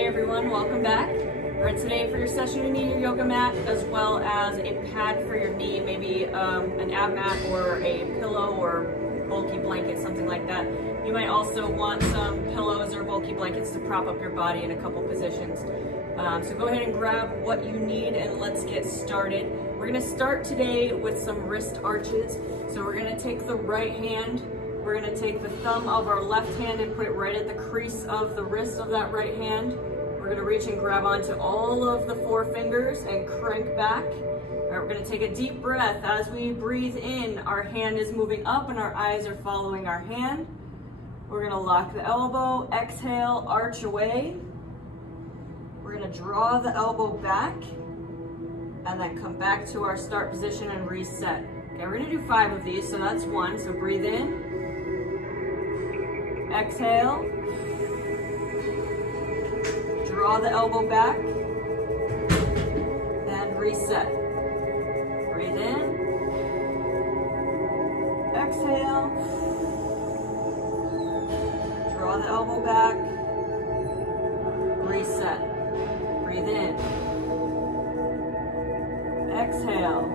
Hey everyone, welcome back. All right, today for your session you need your yoga mat as well as a pad for your knee, maybe an ab mat or a pillow or bulky blanket, something like that. You might also want some pillows or bulky blankets to prop up your body in a couple positions. So go ahead and grab what you need and let's get started. We're gonna start today with some wrist arches. So we're gonna take the right hand, we're gonna take the thumb of our left hand and put it right at the crease of the wrist of that right hand. We're gonna reach and grab onto all of the four fingers and crank back. All right, we're gonna take a deep breath. As we breathe in, our hand is moving up and our eyes are following our hand. We're gonna lock the elbow, exhale, arch away. We're gonna draw the elbow back and then come back to our start position and reset. Okay, we're gonna do 5 of these, so that's 1. So breathe in, exhale, draw the elbow back, and reset. Breathe in, exhale, draw the elbow back, reset. Breathe in, exhale,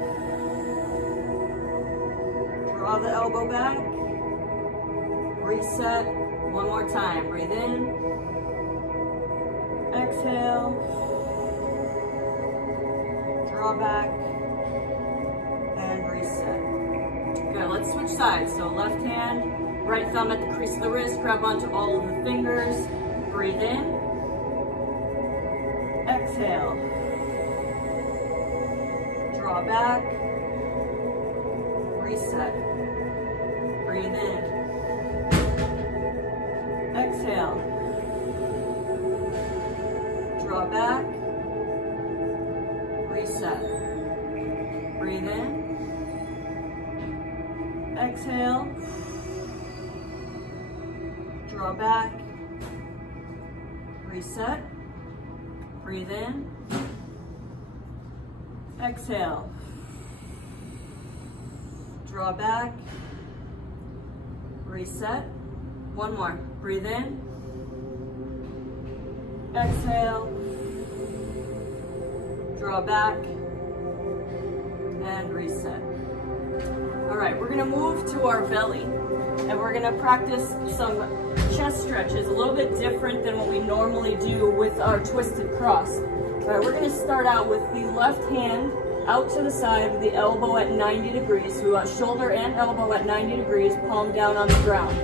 draw the elbow back, reset. One more time, breathe in, exhale, draw back, and reset. Good, let's switch sides. So left hand, right thumb at the crease of the wrist, grab onto all of the fingers, breathe in, exhale, draw back, reset, breathe in, exhale, draw back, reset, breathe in, exhale, draw back, reset, breathe in, exhale, draw back, reset. One more, breathe in, exhale, draw back, and reset. All right, we're gonna move to our belly and we're gonna practice some chest stretches, a little bit different than what we normally do with our twisted cross. All right, we're gonna start out with the left hand out to the side with the elbow at 90 degrees. So we want shoulder and elbow at 90 degrees, palm down on the ground.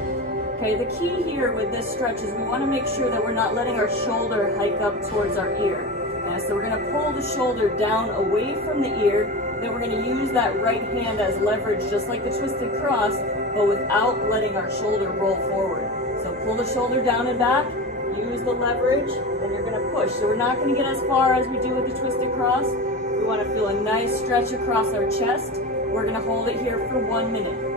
Okay, the key here with this stretch is we wanna make sure that we're not letting our shoulder hike up towards our ear. Okay, so we're gonna pull the shoulder down away from the ear, then we're gonna use that right hand as leverage, just like the twisted cross, but without letting our shoulder roll forward. So pull the shoulder down and back, use the leverage, and you're gonna push. So we're not gonna get as far as we do with the twisted cross. We wanna feel a nice stretch across our chest. We're gonna hold it here for 1 minute.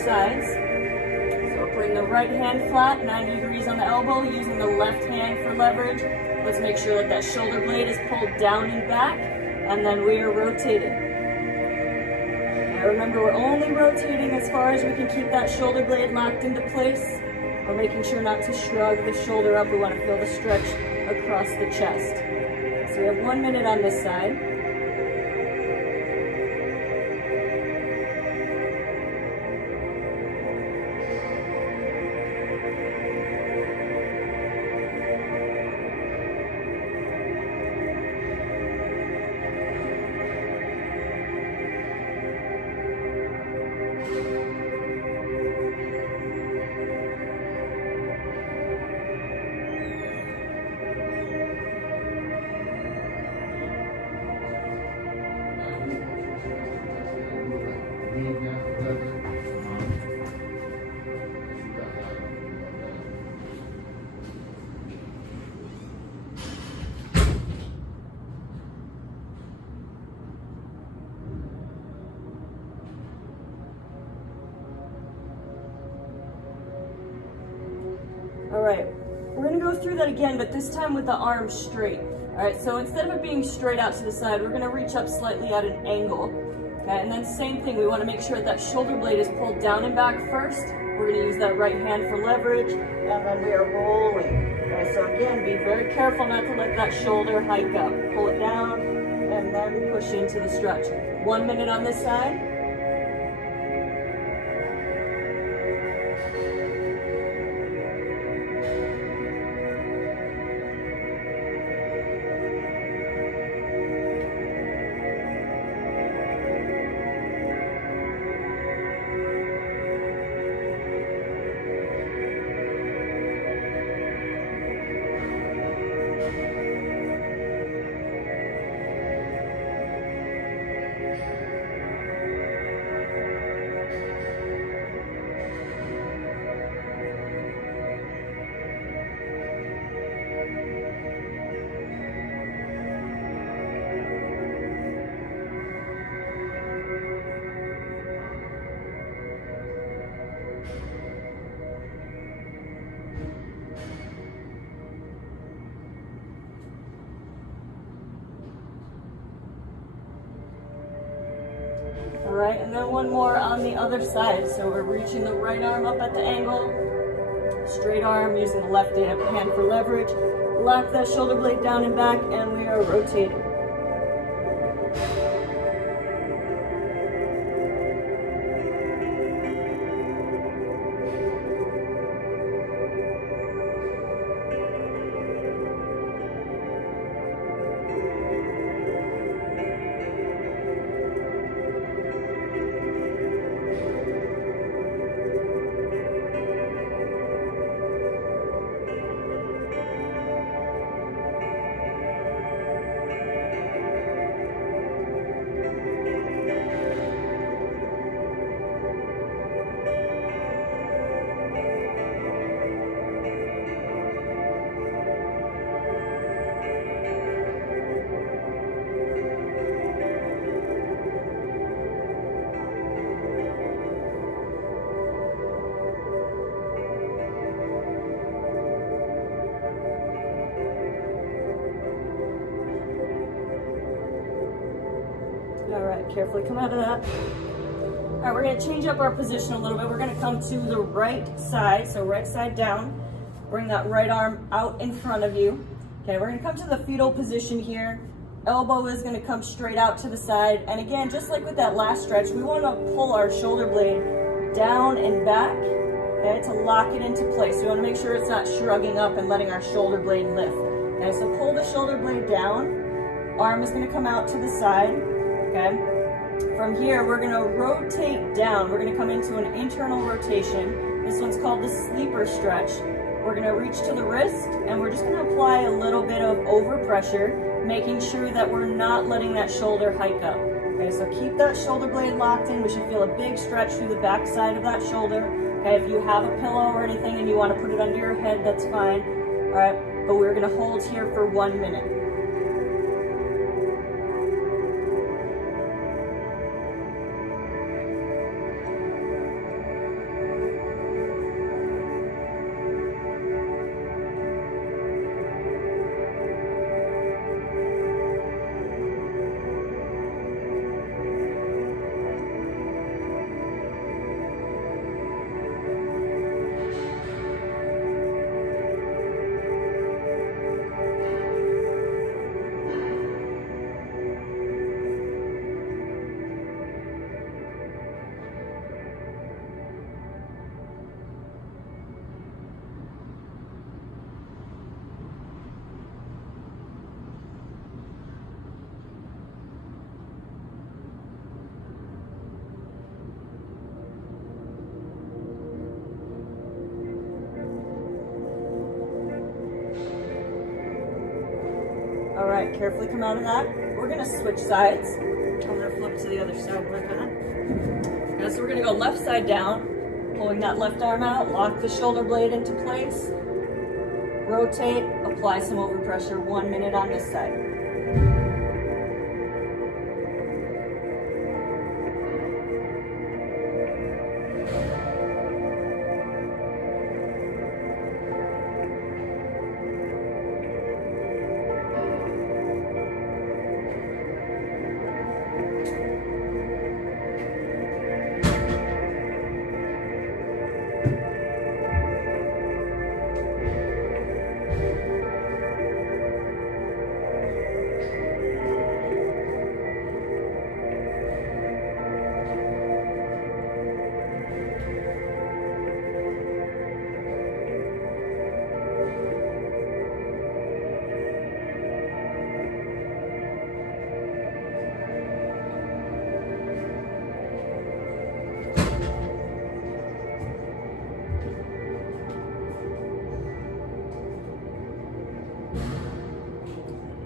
Sides. So putting the right hand flat, 90 degrees on the elbow, using the left hand for leverage. Let's make sure that that shoulder blade is pulled down and back, and then we are rotating. Now remember, we're only rotating as far as we can keep that shoulder blade locked into place. We're making sure not to shrug the shoulder up. We want to feel the stretch across the chest. So we have 1 minute on this side. right, we're gonna go through that again, but this time with the arms straight. All right, so instead of it being straight out to the side, we're gonna reach up slightly at an angle. Okay, and then same thing, we wanna make sure that shoulder blade is pulled down and back first. We're gonna use that right hand for leverage, and then we are rolling. Okay, so again, be very careful not to let that shoulder hike up. Pull it down, and then push into the stretch. 1 minute on this side. All right, and then one more on the other side. So we're reaching the right arm up at the angle, straight arm, using the left hand for leverage. Lock that shoulder blade down and back, and we are rotating. All right, carefully come out of that. All right, we're gonna change up our position a little bit. We're gonna come to the right side, so right side down. Bring that right arm out in front of you. Okay, we're gonna come to the fetal position here. Elbow is gonna come straight out to the side. And again, just like with that last stretch, we wanna pull our shoulder blade down and back, okay, to lock it into place. So we wanna make sure it's not shrugging up and letting our shoulder blade lift. Okay, so pull the shoulder blade down. Arm is gonna come out to the side. Okay. From here, we're gonna rotate down. We're gonna come into an internal rotation. This one's called the sleeper stretch. We're gonna reach to the wrist, and we're just gonna apply a little bit of overpressure, making sure that we're not letting that shoulder hike up. Okay, so keep that shoulder blade locked in. We should feel a big stretch through the back side of that shoulder. Okay, if you have a pillow or anything and you wanna put it under your head, that's fine. All right, but we're gonna hold here for 1 minute. All right, carefully come out of that. We're gonna switch sides. I'm gonna flip to the other side like that. Okay, so we're gonna go left side down, pulling that left arm out, lock the shoulder blade into place, rotate, apply some overpressure, 1 minute on this side.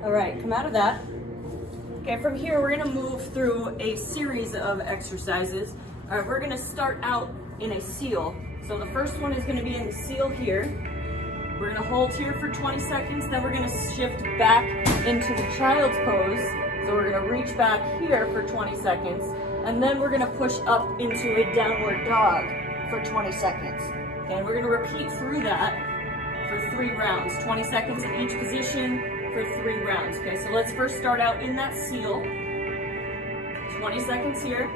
All right, come out of that. Okay, from here we're gonna move through a series of exercises. All right, we're gonna start out in a seal. So the first one is gonna be in the seal here. We're gonna hold here for 20 seconds, then we're gonna shift back into the child's pose. So we're gonna reach back here for 20 seconds, and then we're gonna push up into a downward dog for 20 seconds. Okay, and we're gonna repeat through that for 3 rounds, 20 seconds in each position for 3 rounds. Okay, so let's first start out in that seal. 20 seconds here.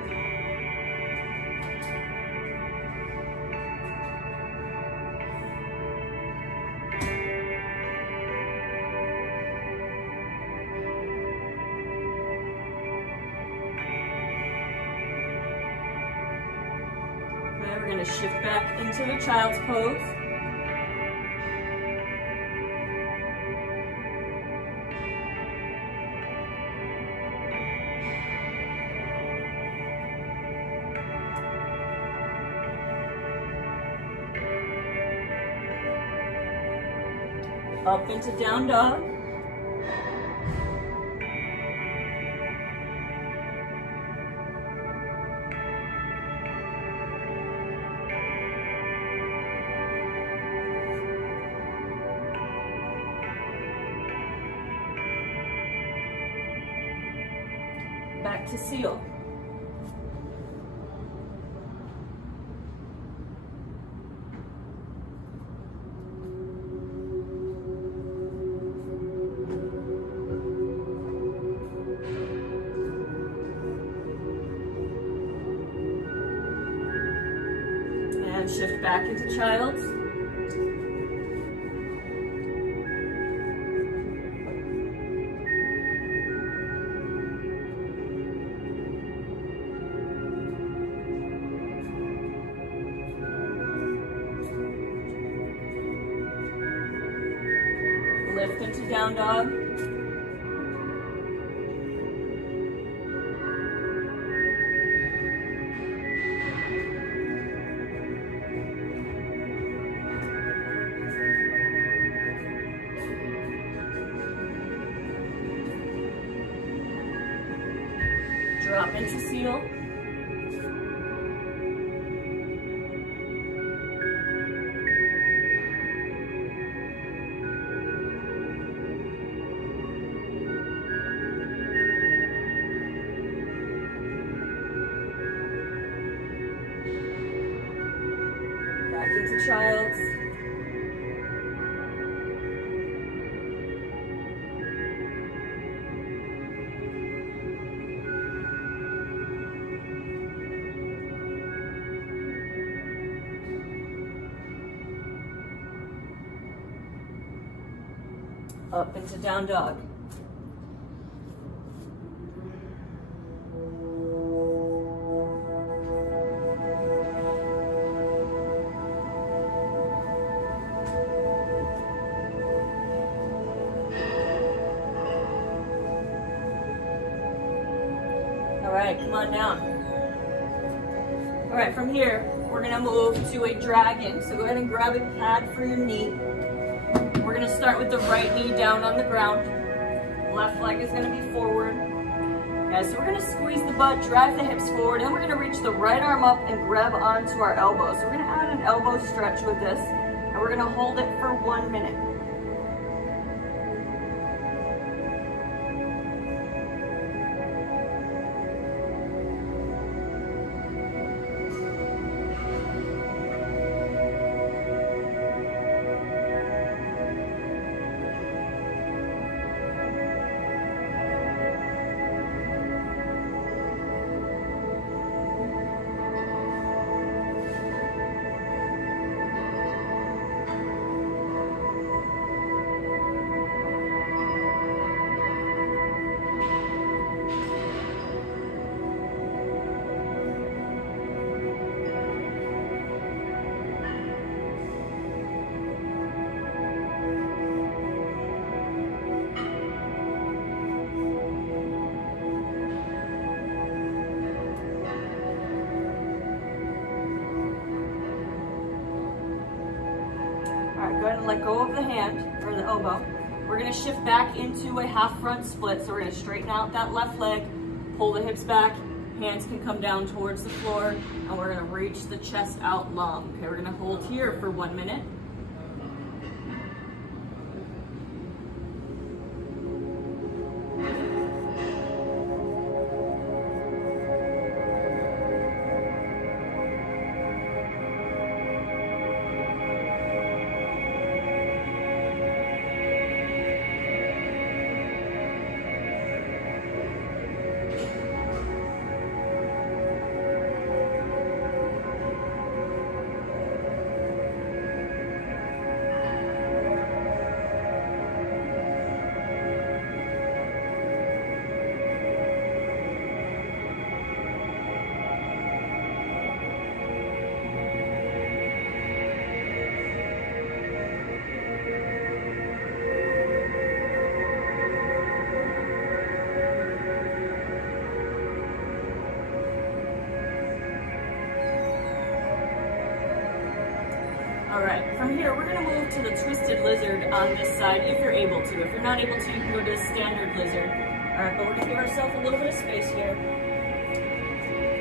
Okay, we're going to shift back into the child's pose. Up into down dog. Back to seal. And shift back into child's. Lift into down dog. Drop into seal. Back into child's. Up into down dog. All right, come on down. All right, from here, we're gonna move to a dragon. So go ahead and grab a pad for your knee. We're gonna start with the right knee down on the ground. Left leg is gonna be forward. Okay, so we're gonna squeeze the butt, drive the hips forward, and we're gonna reach the right arm up and grab onto our elbow. So we're gonna add an elbow stretch with this, and we're gonna hold it for 1 minute. All right, go ahead and let go of the hand or the elbow. We're gonna shift back into a half front split. So we're gonna straighten out that left leg, pull the hips back, hands can come down towards the floor, and we're gonna reach the chest out long. Okay, we're gonna hold here for 1 minute. All right, from here, we're gonna move to the twisted lizard on this side if you're able to. If you're not able to, you can go to a standard lizard. All right, but we're gonna give ourselves a little bit of space here.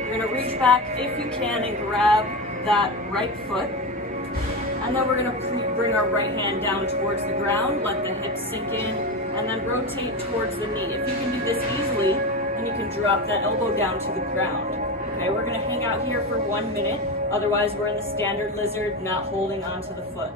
You're gonna reach back if you can and grab that right foot. And then we're gonna bring our right hand down towards the ground, let the hips sink in, and then rotate towards the knee. If you can do this easily, then you can drop that elbow down to the ground. Okay, we're gonna hang out here for 1 minute. Otherwise, we're in the standard lizard, not holding onto the foot.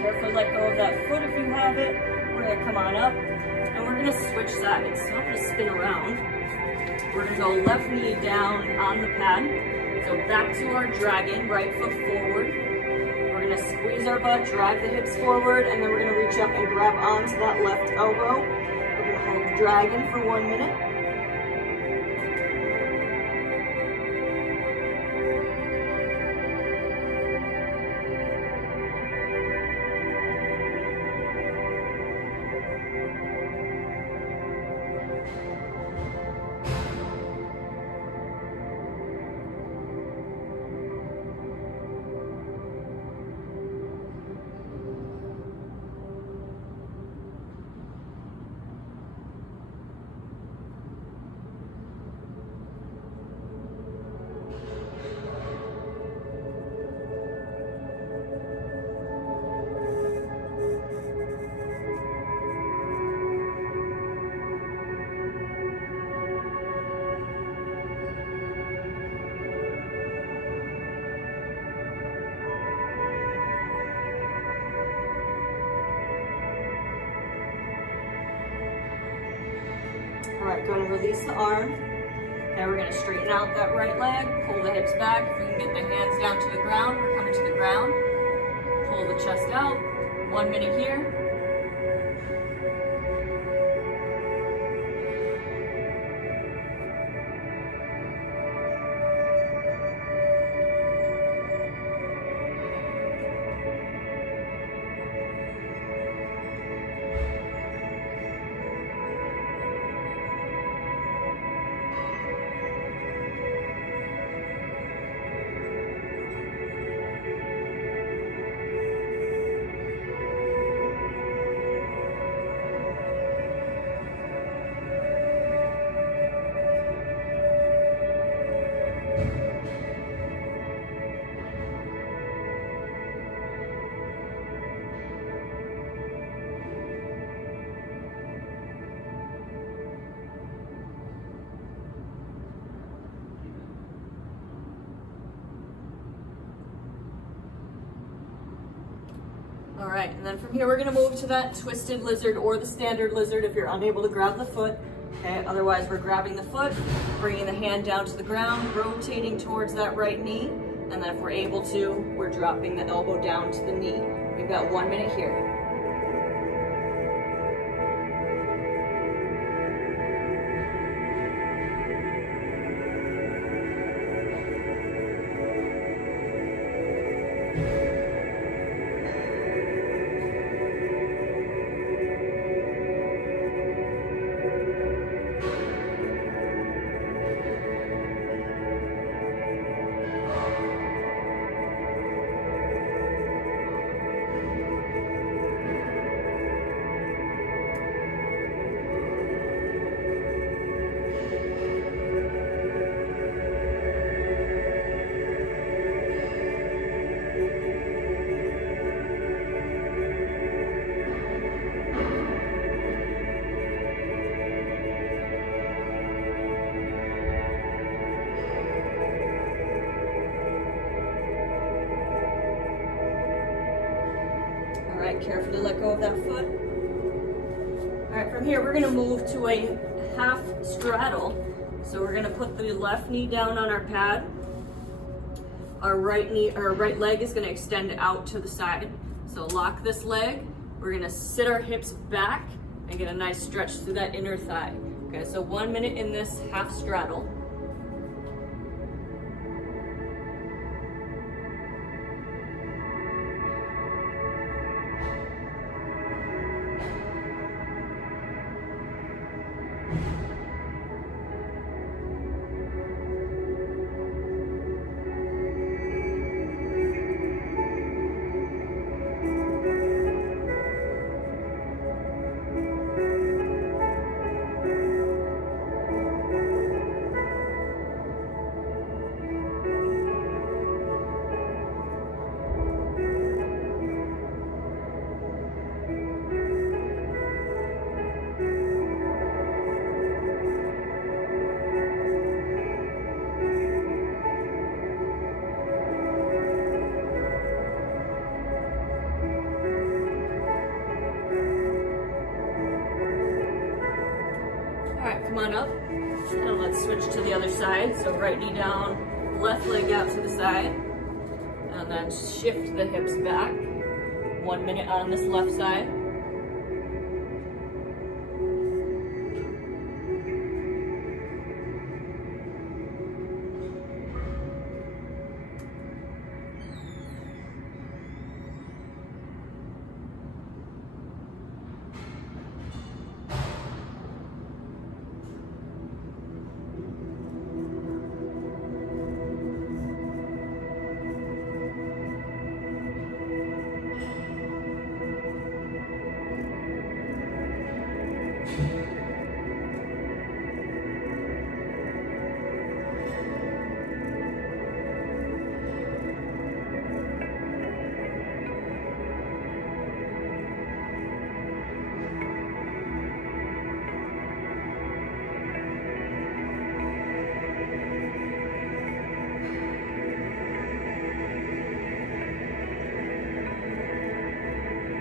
Carefully let go of that foot if you have it. We're gonna come on up and we're gonna switch sides. So I'm gonna spin around. We're gonna go left knee down on the pad. So back to our dragon, right foot forward. We're gonna squeeze our butt, drive the hips forward, and then we're gonna reach up and grab onto that left elbow. We're gonna hold dragon for 1 minute. All right, go ahead and release the arm. Now we're gonna straighten out that right leg, pull the hips back. If we can get the hands down to the ground, we're coming to the ground. Pull the chest out. 1 minute here. All right, and then from here we're gonna move to that twisted lizard or the standard lizard if you're unable to grab the foot. Okay, otherwise we're grabbing the foot, bringing the hand down to the ground, rotating towards that right knee, and then if we're able to, we're dropping the elbow down to the knee. We've got 1 minute here. Carefully let go of that foot. All right, from here we're gonna move to a half straddle. So we're gonna put the left knee down on our pad. Our right leg is gonna extend out to the side. So lock this leg. We're gonna sit our hips back and get a nice stretch through that inner thigh. Okay, so 1 minute in this half straddle. Come on up, and let's switch to the other side. So right knee down, left leg out to the side, and then shift the hips back. 1 minute on this left side.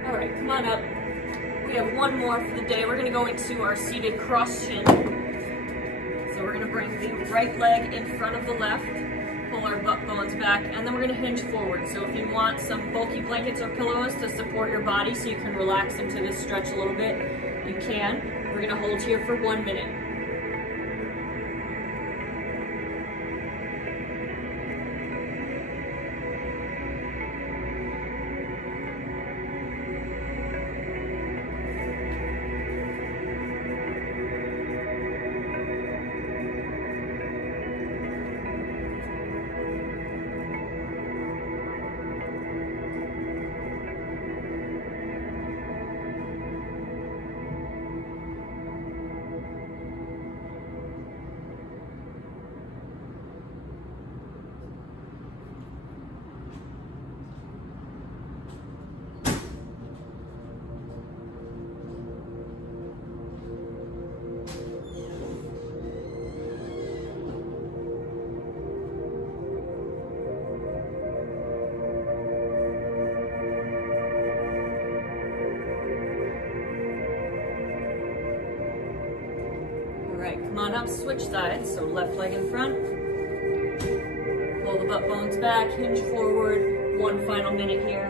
All right, come on up. We have one more for the day. We're gonna go into our seated cross chin. So we're gonna bring the right leg in front of the left, pull our butt bones back, and then we're gonna hinge forward. So if you want some bulky blankets or pillows to support your body so you can relax into this stretch a little bit, you can. We're gonna hold here for 1 minute. right, come on up, switch sides. So left leg in front. Pull the butt bones back, hinge forward. One final minute here.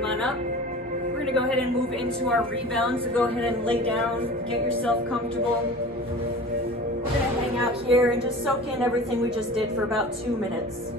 Come on up. We're gonna go ahead and move into our rebound. So go ahead and lay down, get yourself comfortable. We're gonna hang out here and just soak in everything we just did for about 2 minutes.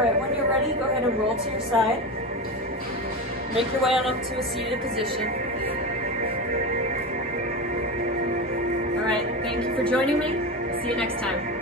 Alright, when you're ready, go ahead and roll to your side. Make your way on up to a seated position. Alright, thank you for joining me. See you next time.